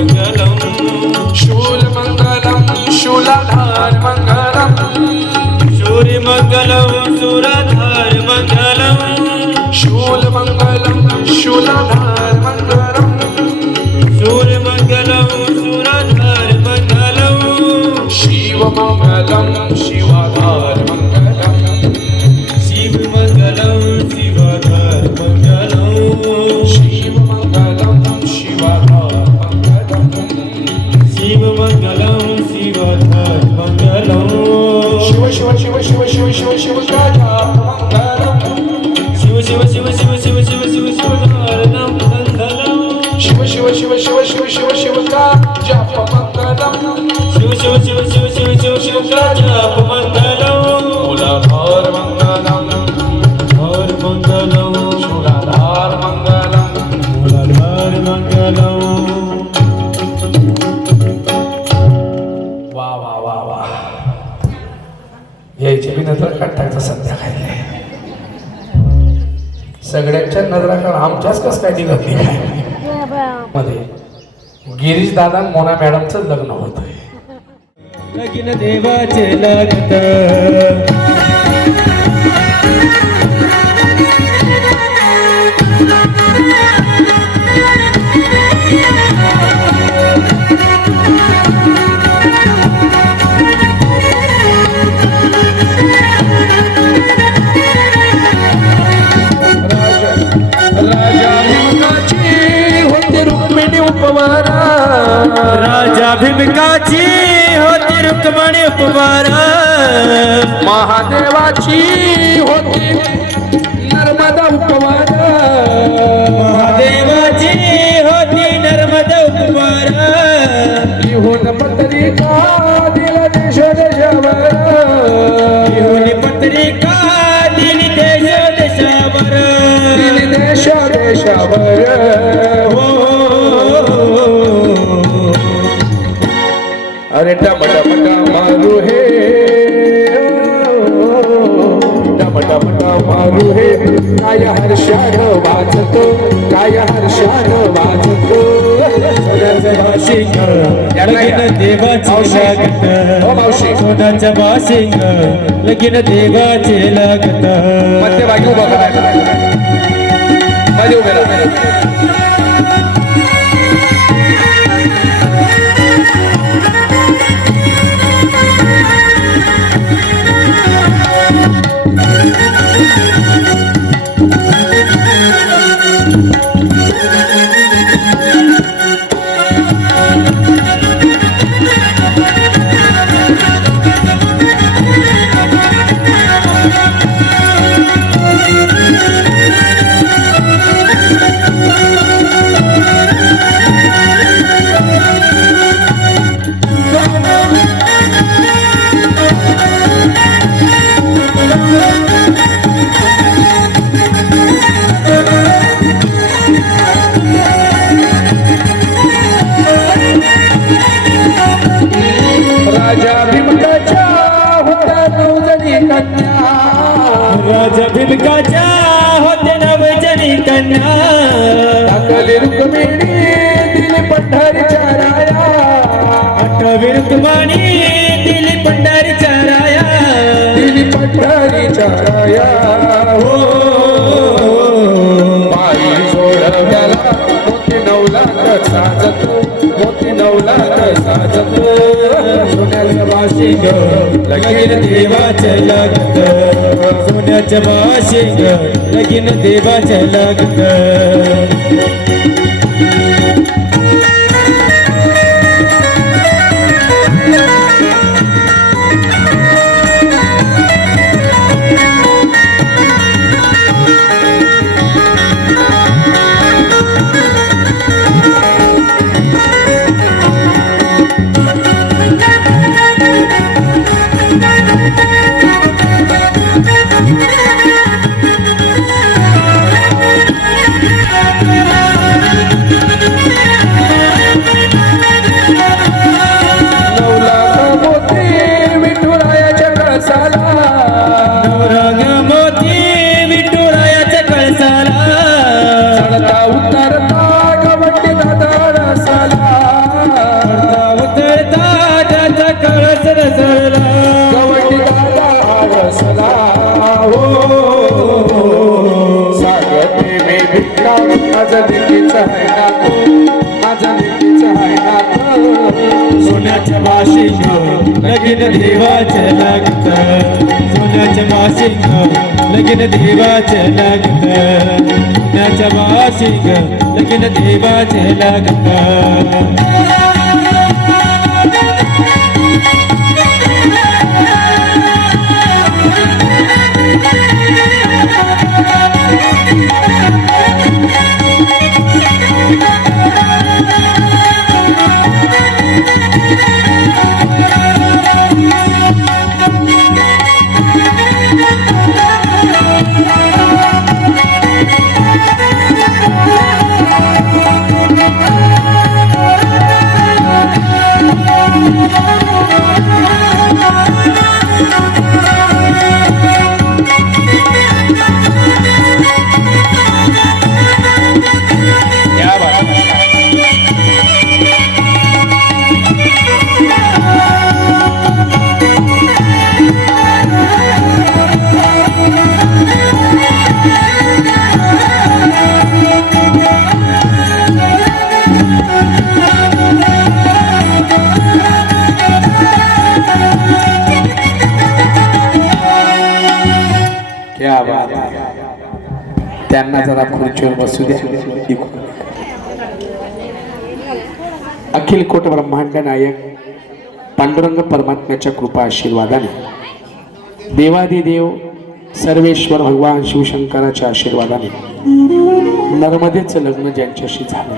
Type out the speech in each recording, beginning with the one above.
मंगलम शूलमंगलम शूलाधार मंगलम सूर्यमंगलम सुराधार मंगलम शूलमंगलम शूलाधार मंगलम सूर्यमंगलम सुराधार मंगलम शिवमंगलम शिवाधार मंगलम शिवमंगलम शिवाधार मंगलम शिवमंगलम शिवाधार मंगलम शिवमंगलम शिवाधार मंगलम शिव शिव शिव शिव शिव शिव शिव राजा मंगलम शिव शिव शिव शिव शिव शिव शिव शिवधार मंगलम शिव शिव शिव शिव शिव शिव शिव राजा मंगलम शिव शिव शिव शिव शिव शिव शिव जाप मंगलम मूलाधार मंगलम हर मंगलम शूलाधार मंगलम मूलाधार मंगलम वा वा वा वा यायची बी नजर काढायचं संध्याकाळी सगळ्यांच्या नजरा काढ आमच्याच कस काय निघत नाही काय मध्ये गिरीश दादा मोना मॅडमचं लग्न होतंय लगीन देवाचे लागत राजा भीमकाची होती रुक्मिणी उपमारा राजा भीमकाची होती रुक्मिणी उपमारा महादेवाची होती नर्मदा उपमारा महादेवाची होती नर्मदा उपमारा लिहून पत्रिका दिला देश देशावर लिहून पत्रिका दिली देश देशावर दिली देश देशावर अरे टमटमटा मारू हे टमटमटा मारू हे काय हर्षान वाजतो काय हर्षान वाजतो भाषिक लगीन देवाचे लागत हो मावशी सोन्याच्या भाषिक लगीन देवाचे लागत मध्यभागी उभं करायचं मध्ये उभे राहा राजा भीमकाच्या होत्या नवजणी कन्या राजा भीमकाच्या होते नवजनी कन्या टाकली रुक्मिणी दिली पंढरीच्या राया अठ्ठावी रुक्माणी दिली पंढरीच्या राया दिली पंढरीच्या राया हो पायी सोडव्याला मोती नवलात साजत मोती नवलात साजत सोन्याच्या भाषिक लगीन देवाचे लागत सोन्याच्या भाषिक लगीन देवाचे लागत मासिक लगीन देवाचं लागतं सोन्याचं मासिक लगीन देवाचं लागतं सोन्याचं मासिक लगीन देवाचं लागतं त्यांना जरा खुर्चीवर बसू द्या. अखिल कोट ब्रह्मांड नायक पांडुरंग परमात्म्याच्या कृपा आशीर्वादाने देवादिदेव सर्वेश्वर भगवान शिवशंकराच्या आशीर्वादाने नर्मदेचं लग्न ज्यांच्याशी झालं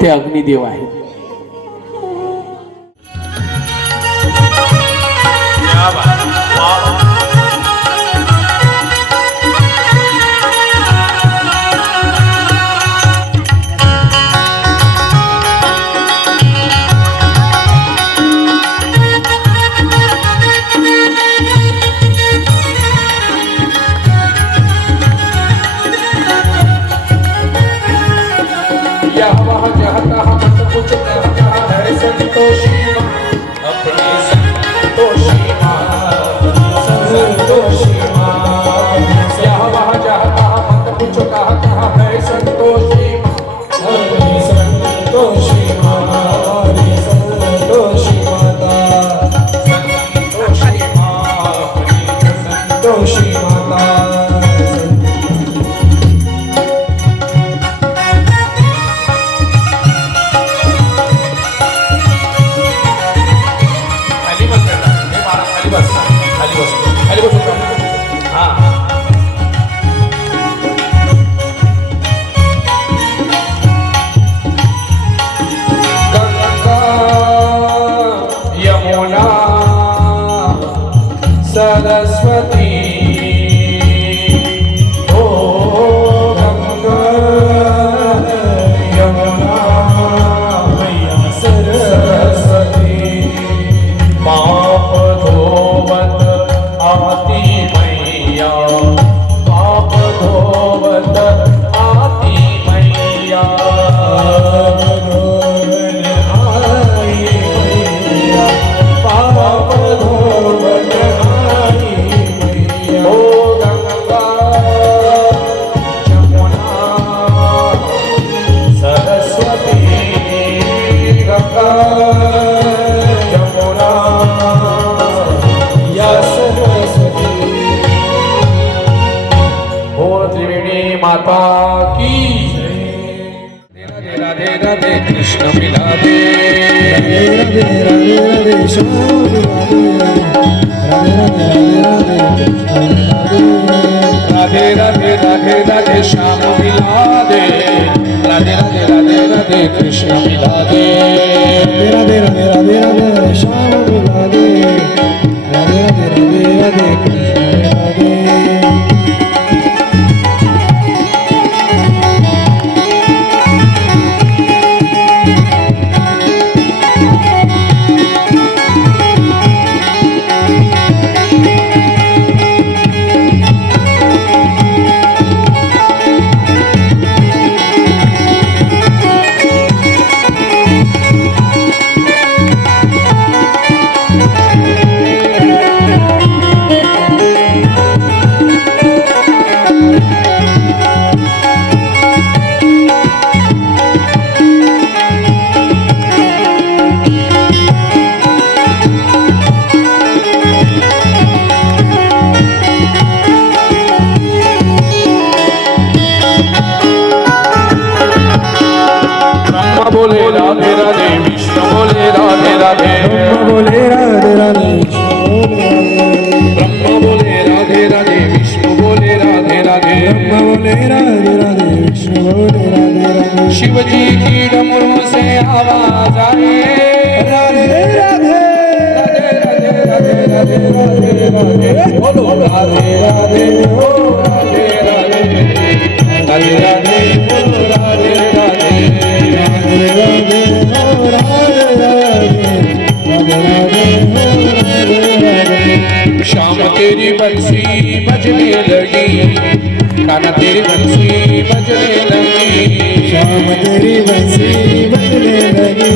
ते अग्निदेव आहेत. सरस्वती ओ गंगा यमुना मैया सरस्वती पाप धोवत आती मैया पाप धोवत आती मैया पाप धोवत माता की राधे राधे कृष्ण मिला दे राधे राधे राधे श्याम मिला दे राधे राधे राधे राधे श्याम मिला दे राधे राधे राधे राधे कृष्ण मिला दे राधे राधे राधे राधे श्याम मिला दे राधे राधे राधे राधे कृष्ण मिला दे. शिवजी की डमरू से आवाज आए राधे राधे राधे राधे राधे राधे राधे राधे बोलो राधे राधे ओ राधे राधे राधे राधे बोलो राधे राधे राधे राधे ओ राधे राधे राधे राधे ओ राधे राधे शाम तेरी बंसी बजने लगी कान्हा तेरी बंसी बजने लगी शाम तेरी बंसी बजने लगी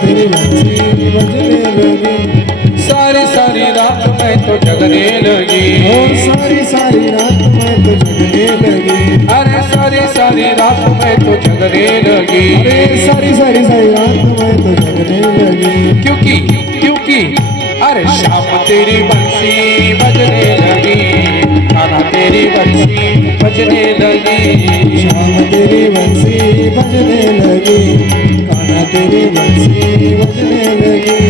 तेरी बंसी बजने लगी सारी सारी रात मैं तो जगने लगी ओ सारी सारी रात मैं तो जगने लगी अरे सारी सारी रात मैं तो जगने लगी अरे सारी सारी सारी रात मैं तो जगने लगी क्योंकि क्योंकि अरे शाम तेरी बंसी बजने लगी कान्हा तेरी बंसी बजने लगी शाम तेरी बंसी बजने लगी कान्हा तेरी बंसी बजने लगी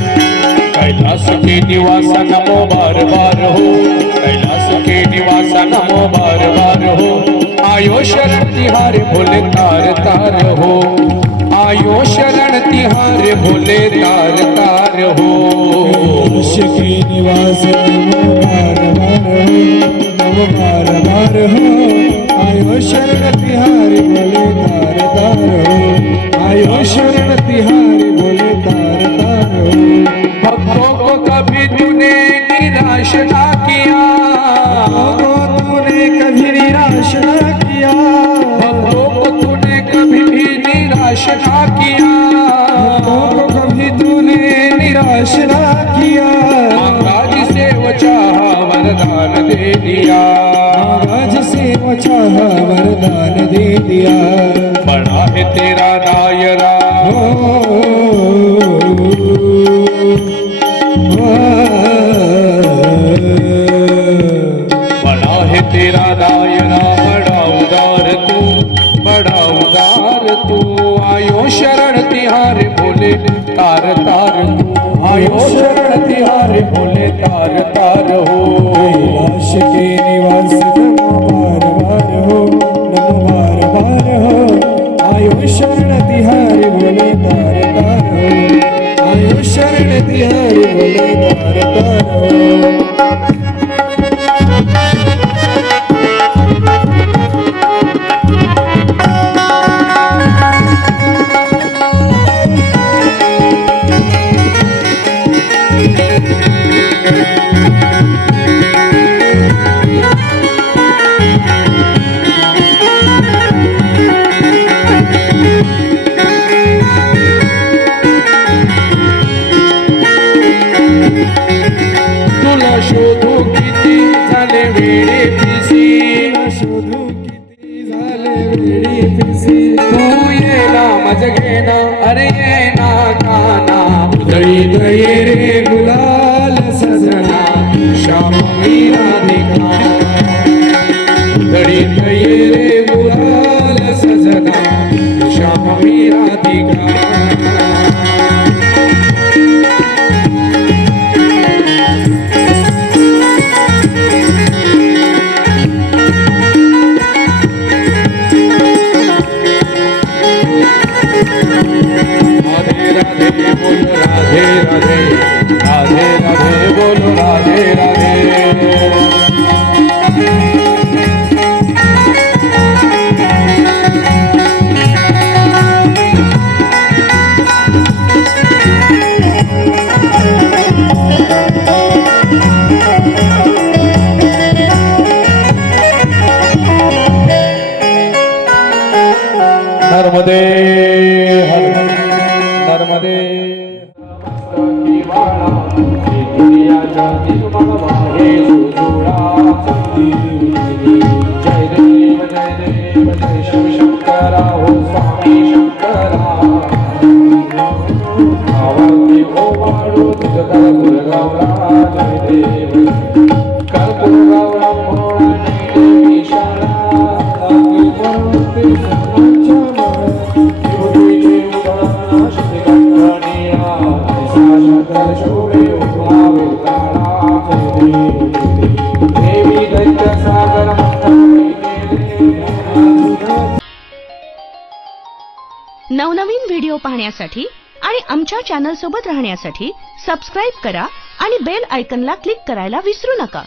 कैलाश के निवासा नमो बार बार हो कैलाश के निवासा नमो बार बार हो आयो शरण तिहारे भोले तार तार हो आयो शरण तिहारे भोले तार तार हो कैलाश के निवास नमो बार बार हो आयो शरण तिहारी बोले तार तार हो आयो शरण तिहारी बोले तार तार हो भक्तों को कभी तूने निराश ना किया तूने कभी निराश न किया भक्तों को तूने कभी भी निराश ना किया को कभी तूने निराश न किया महाराज से वो चाहा वरदान दे दिया राज से वो चाहा वरदान दे दिया बड़ा है तेरा दायरा बड़ा है तेरा दायरा बड़ा उदार तू आयो शरण तिहारे भोले तार तार तू आयो शरण तिहारे भोले तार तार हो कैलाश के निवास नमो बार बार हो नमो बार बार हो आयो शरण तिहारी बोले तार तार हो आयो शरण तिहारी बोले तार तार हो तुला शोधू किती झाले वेळे पिसी शोधू किती झाले वेडी पिसी तू येला मज घेना अरे येना काना उधळीत ये रे गुलाल सजना श्याम मी राधिका उधळीत ये रे गुलाल सजना श्याम मी राधिका राधे राधे बोलो राधे राधे राधे राधे बोलो राधे राधे मस्तकी बाळा ही दुनियाच्या निर्मळ आहे सुजुळा जय देव जय शिव शंकरा हो स्वामी शंकरा आवाजी ओवाळू तुझा गुरगावला जय देव कर्पूरगावला मोळणी देवी शाळा लागे परमते सर्वांच्या विभूती देवगणा श्रीगंधनिया साशंकर शोभे उभावे काळा जय देव देवी दैत्य सागर नवनवीन व्हिडिओ पाहण्यासाठी आणि आमच्या चॅनल सोबत राहण्यासाठी सबस्क्राइब करा आणि बेल आयकॉनला क्लिक करायला विसरू नका.